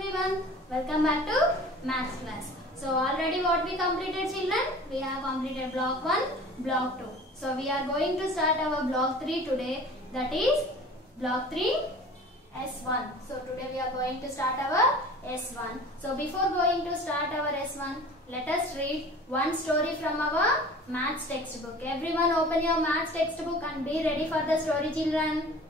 everyone, welcome back to maths class. So already what we completed children? We have completed block 1, block 2. So we are going to start our block 3 today, that is block 3 S1. So today we are going to start our S1. So before going to start our S1, let us read one story from our maths textbook. Everyone open your maths textbook and be ready for the story children.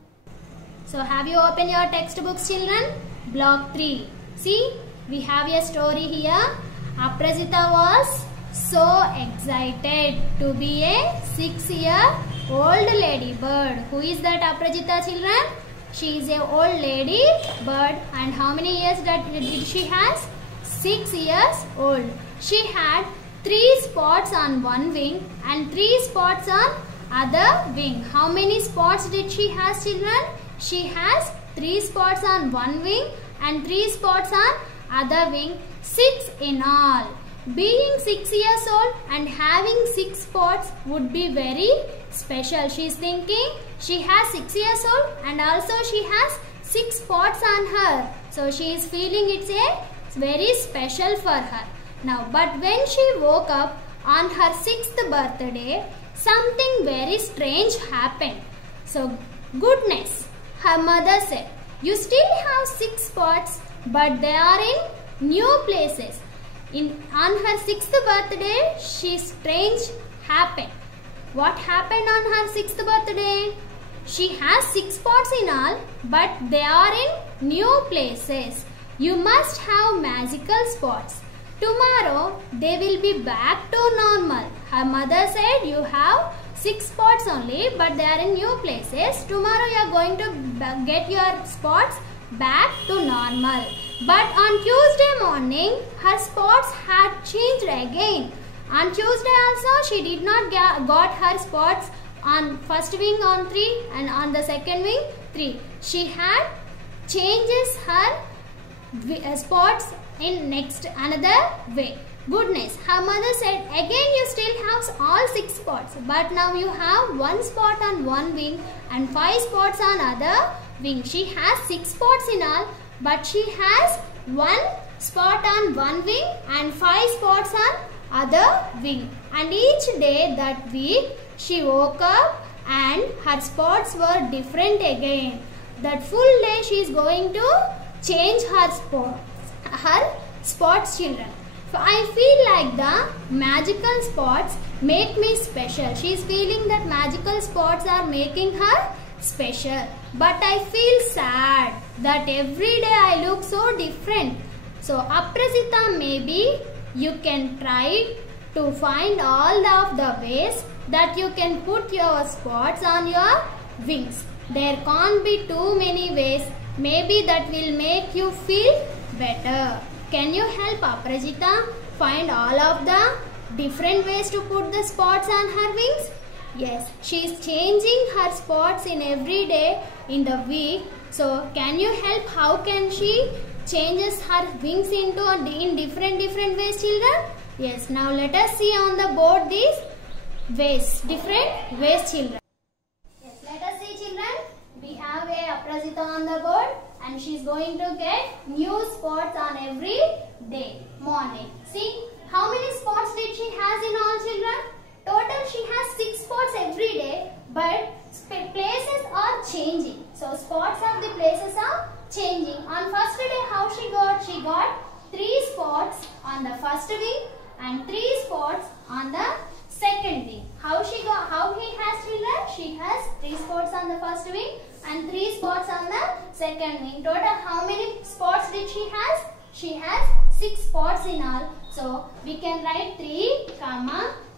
So have you opened your textbooks children? Block 3. See, we have a story here. Aprajita was so excited to be a 6-year-old ladybird. Who is that Aprajita children? She is a old lady bird, and how many years did she has? 6 years old. She had 3 spots on one wing and 3 spots on other wing. How many spots did she has children? She has 3 spots on one wing and 3 spots on other wing, 6 in all. Being 6 years old and having 6 spots would be very special. She is thinking she has 6 years old and also she has 6 spots on her. So she is feeling it's very special for her. Now, but when she woke up on her 6th birthday, something very strange happened. So, goodness, her mother said, "You still have 6 spots, but they are in new places." On her 6th birthday, strange happened. What happened on her 6th birthday? She has 6 spots in all, but they are in new places. You must have magical spots. Tomorrow, they will be back to normal. Her mother said, you have 6 spots only, but they are in new places. Tomorrow, you are going to get your spots back to normal. But on Tuesday morning, her spots had changed again. On Tuesday also, she did not got her spots on first wing on 3 and on the second wing 3. She had changes her spots in another way. Goodness, her mother said, again you still have all 6 spots, but now you have 1 spot on one wing and 5 spots on other wing. She has 6 spots in all, but she has 1 spot on one wing and 5 spots on other wing. And each day that week, she woke up and her spots were different again. That full day she is going to change her spots children. So I feel like the magical spots make me special. She is feeling that magical spots are making her special. But I feel sad that every day I look so different. So Aprajita, maybe you can try to find all of the ways that you can put your spots on your wings. There can't be too many ways. Maybe that will make you feel better. Can you help Aprajita find all of the different ways to put the spots on her wings? Yes, she is changing her spots in every day in the week. So, can you help? How can she changes her wings in different ways, children? Yes, now let us see on the board these ways, different ways, children. Yes, let us see, children. We have a Aprajita on the board and she is going to get new spots on every day morning. See, how many spots did she has in all, children? Total she has 6 spots every day, but places are changing. So spots of the places are changing. On first day how she got? She got 3 spots on the first wing and 3 spots on the second wing. How he has, children? She has 3 spots on the first wing and 3 spots on the second wing. Total how many spots did she has? She has 6 spots in all. So we can write 3,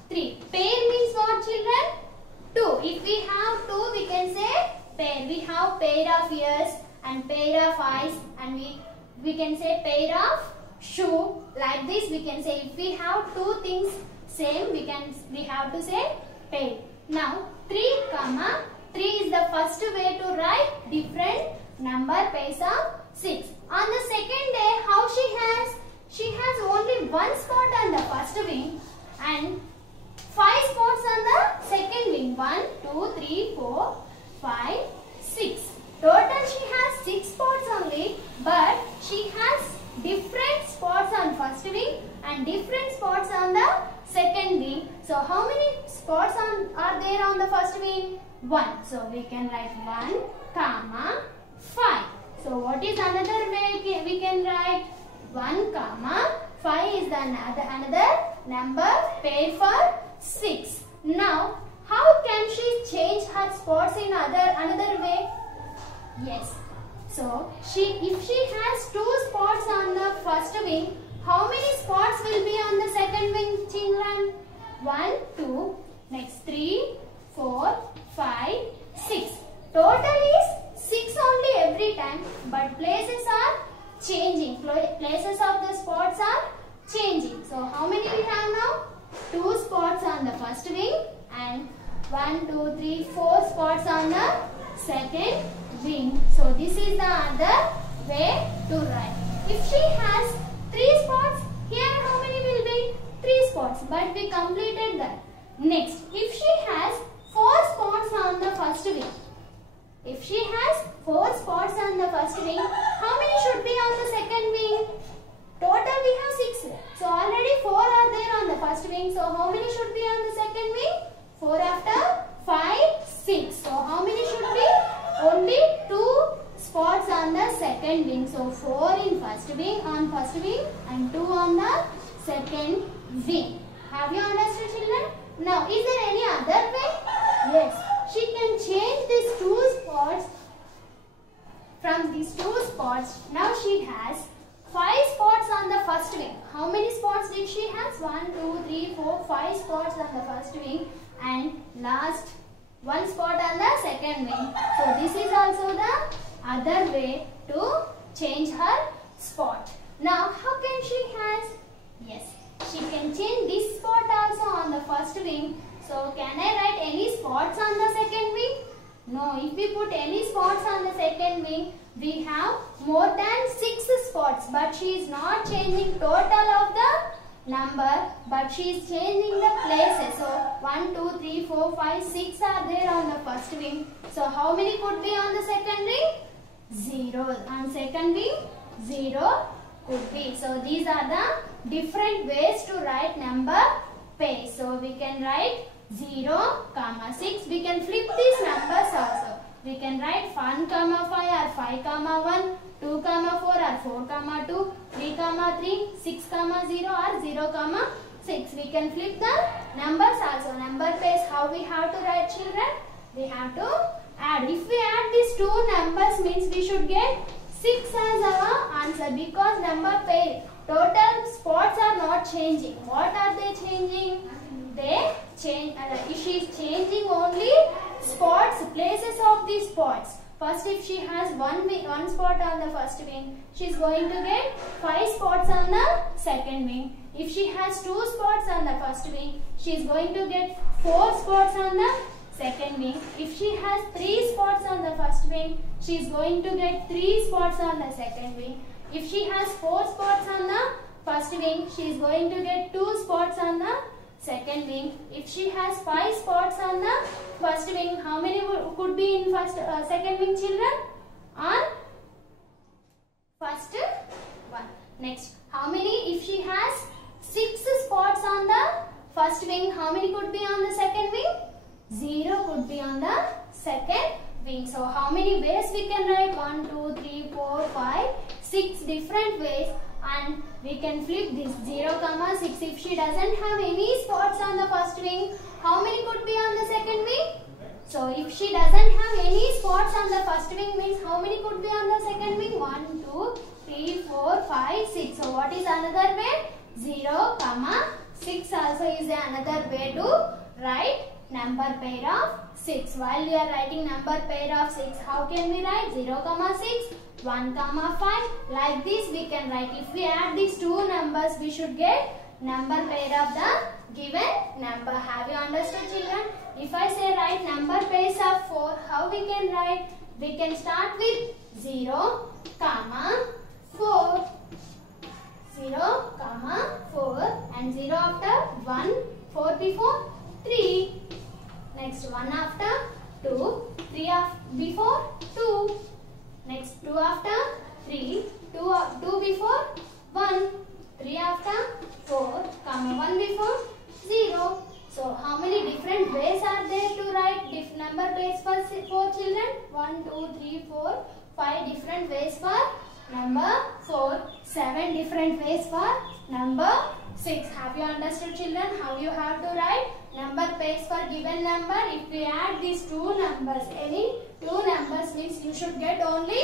3. Pair means what, children? 2. If we have 2, we can say pair. We have pair of ears and pair of eyes, and we can say pair of shoe. Like this we can say, if we have 2 things same, we have to say pair. Now 3, 3 is the first way to write different number pairs of 6. On the second day, how she has? She has only 1 spot on the first wing and 5 spots on the second wing. 1, 2, 3, 4, 5, 6. Total she has 6 spots only, but she has different spots on first wing and different spots on the second wing. So how many spots are there on the first wing? 1. So we can write 1, comma 5. So what is another way we can write? 1, comma 5 is the another number pair for 6. Now how can she change her spots in another way? Yes. So if she has 2 spots on the first wing, how many spots will be on the second wing, children? 1, 2, next 3, 4, 5, 6. Total is 6 only every time, but places are changing. Places of the spots are changing. So how many we have now? 2 spots on the first wing and 1, 2, 3, 4 spots on the second wing. So this is the other way to write. If she has 3 spots, here how many will be? 3 spots, but we completed that. Next, if she has 4 spots on the first wing. If she has 4 spots on the first wing, how many should be on the second wing? Total we have 6. So already 4 are there on the first wing. So how many should be on the second wing? 4 after 5, 6. So how many should be? Only 2 spots on the second wing. So 4 in first wing and 2 on the second wing. Have you understood, children? Now is there any other way? Yes. She can change these 2 spots. From these 2 spots, now she has 5 spots on the first wing. How many spots did she have? 1, 2, 3, 4, 5 spots on the first wing and last 1 spot on the second wing. So this is also the other way to change her spot. Now how can she has? Yes, she can change this spot also on the first wing. So can I write any spots on the second wing? No, if we put any spots on the second wing, we have more than 6 spots, but she is not changing total of the number, but she is changing the places. So 1, 2, 3, 4, 5, 6 are there on the first wing. So how many could be on the second wing? 0. On second wing, 0 could be. So these are the different ways to write number pair. So we can write 0, 6. We can flip these numbers also. We can write 1, 5 or 5, 1, 2, 4 or 4, 2, 3, 3, 6, 0 or 0, 6. We can flip the numbers also. Number pairs, how we have to write, children? We have to add. If we add these 2 numbers means we should get 6 as our answer, because number pair total spots are not changing. What are they changing? They change. She is changing only spots, places of these spots. First, if she has one spot on the first wing, she is going to get 5 spots on the second wing. If she has 2 spots on the first wing, she is going to get 4 spots on the second wing. If she has 3 spots on the first wing, she is going to get 3 spots on the second wing. If she has 4 spots on the first wing, she is going to get 2 spots on the second wing. If she has 5 spots on the first wing, how many could be in second wing, children? On first one. Next, how many? If she has 6 spots on the first wing, how many could be on the second wing? 0 could be on the second wing. So how many ways we can write? 1, 2, 3, 4, 5, 6 different ways. And we can flip this 0, 6. If she doesn't have any spots on the first wing, how many could be on the second wing? So if she doesn't have any spots on the first wing means how many could be on the second wing? 1, 2, 3, 4, 5, 6. So what is another way? 0, 6 also is another way to write number pair of 6. While we are writing number pair of 6, how can we write? 0, 6. 1, 5. Like this we can write. If we add these 2 numbers, we should get number pair of the given number. Have you understood, children? If I say write number pairs of 4, how we can write? We can start with 0, 4. 0, 4 and 0 after 1, 4 before 3. Next 1 after 2, 3 before 2. Next 2 after 3, 2 before 1, 2, 3, 4, 5 different ways for number 4, 7 different ways for number 6. Have you understood, children, how you have to write number pairs for given number? If we add these two numbers, any two numbers means you should get only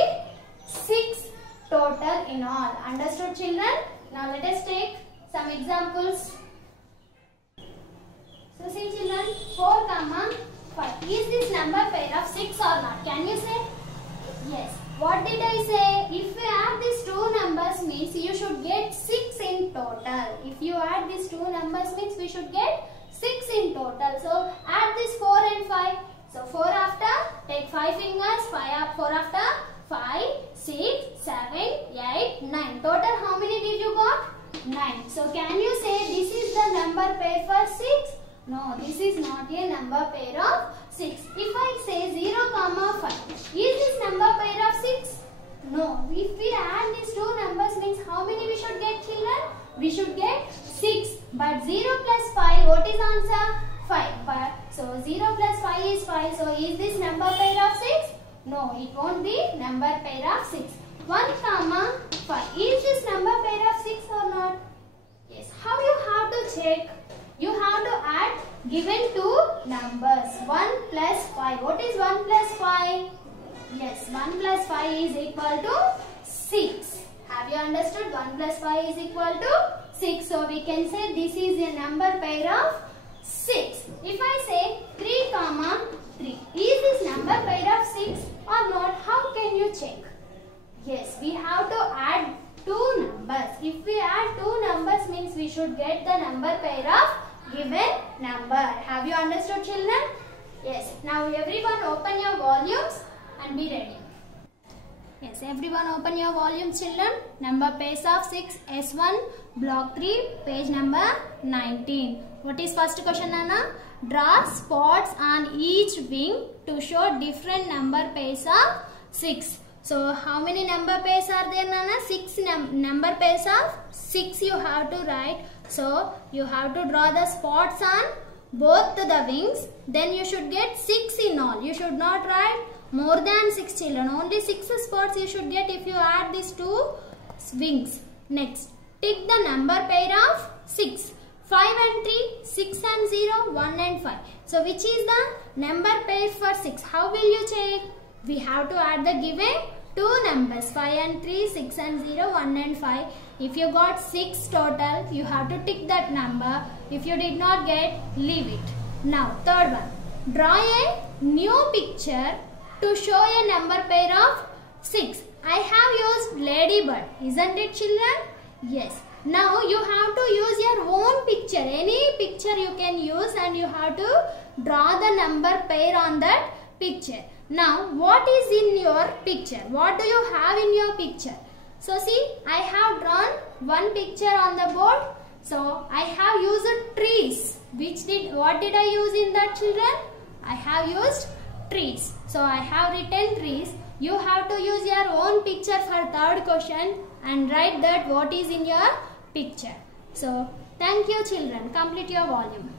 6 total in all. Understood, children? Now let us take some examples. So see, children, 4, 5. Is this number pair of 6 or not? Can you say? Yes. What did I say? If we add these two numbers means you should get 6 in total. If you add these two numbers means we should get 6 in total. So add this 4 and 5. So 4 after, take 5 fingers, 4 after, 5, 6, 7, 8, 9. Total how many did you got? 9. So can you say this is the number pair for 6? No, this is not a number pair of 6. If I say 0, 5, is this number pair of 6? No. If we add these two numbers means how many we should get, children? We should get 6. But 0 plus 5, what is answer? 5. But, so 0 plus 5 is 5. So is this number pair of 6? No, it won't be number pair of 6. 1, 5. Is this number pair of 6 or not? Yes. How you have to check? You have to add given two numbers. 1 plus 5. What is 1 plus 5? Yes, 1 plus 5 is equal to 6. Have you understood? 1 plus 5 is equal to 6. So we can say this is a number pair of 6. If I say 3, 3. Is this number pair of 6 or not? How can you check? Yes, we have to add two numbers. If we add two numbers means we should get the number pair of given number. Have you understood, children? Yes. Now everyone open your volumes and be ready. Yes, everyone open your volumes, children. Number pairs of 6, S1, block 3, page number 19. What is first question, Nana? Draw spots on each wing to show different number pairs of 6. So how many number pairs are there, Nana? 6 number pairs of 6 you have to write. So you have to draw the spots on both the wings. Then you should get 6 in all. You should not write more than 6, children. Only 6 spots you should get if you add these two wings. Next, tick the number pair of 6. 5 and 3, 6 and 0, 1 and 5. So which is the number pair for 6? How will you check? We have to add the given two numbers, 5 and 3, 6 and 0, 1 and 5. If you got 6 total, you have to tick that number. If you did not get, leave it. Now, third one. Draw a new picture to show a number pair of 6. I have used ladybird. Isn't it, children? Yes. Now, you have to use your own picture. Any picture you can use and you have to draw the number pair on that picture. Now, what is in your picture? What do you have in your picture? So, see, I have drawn one picture on the board. So, I have used trees. What did I use in that, children? I have used trees. So, I have written trees. You have to use your own picture for third question and write that what is in your picture. So, thank you, children. Complete your volume.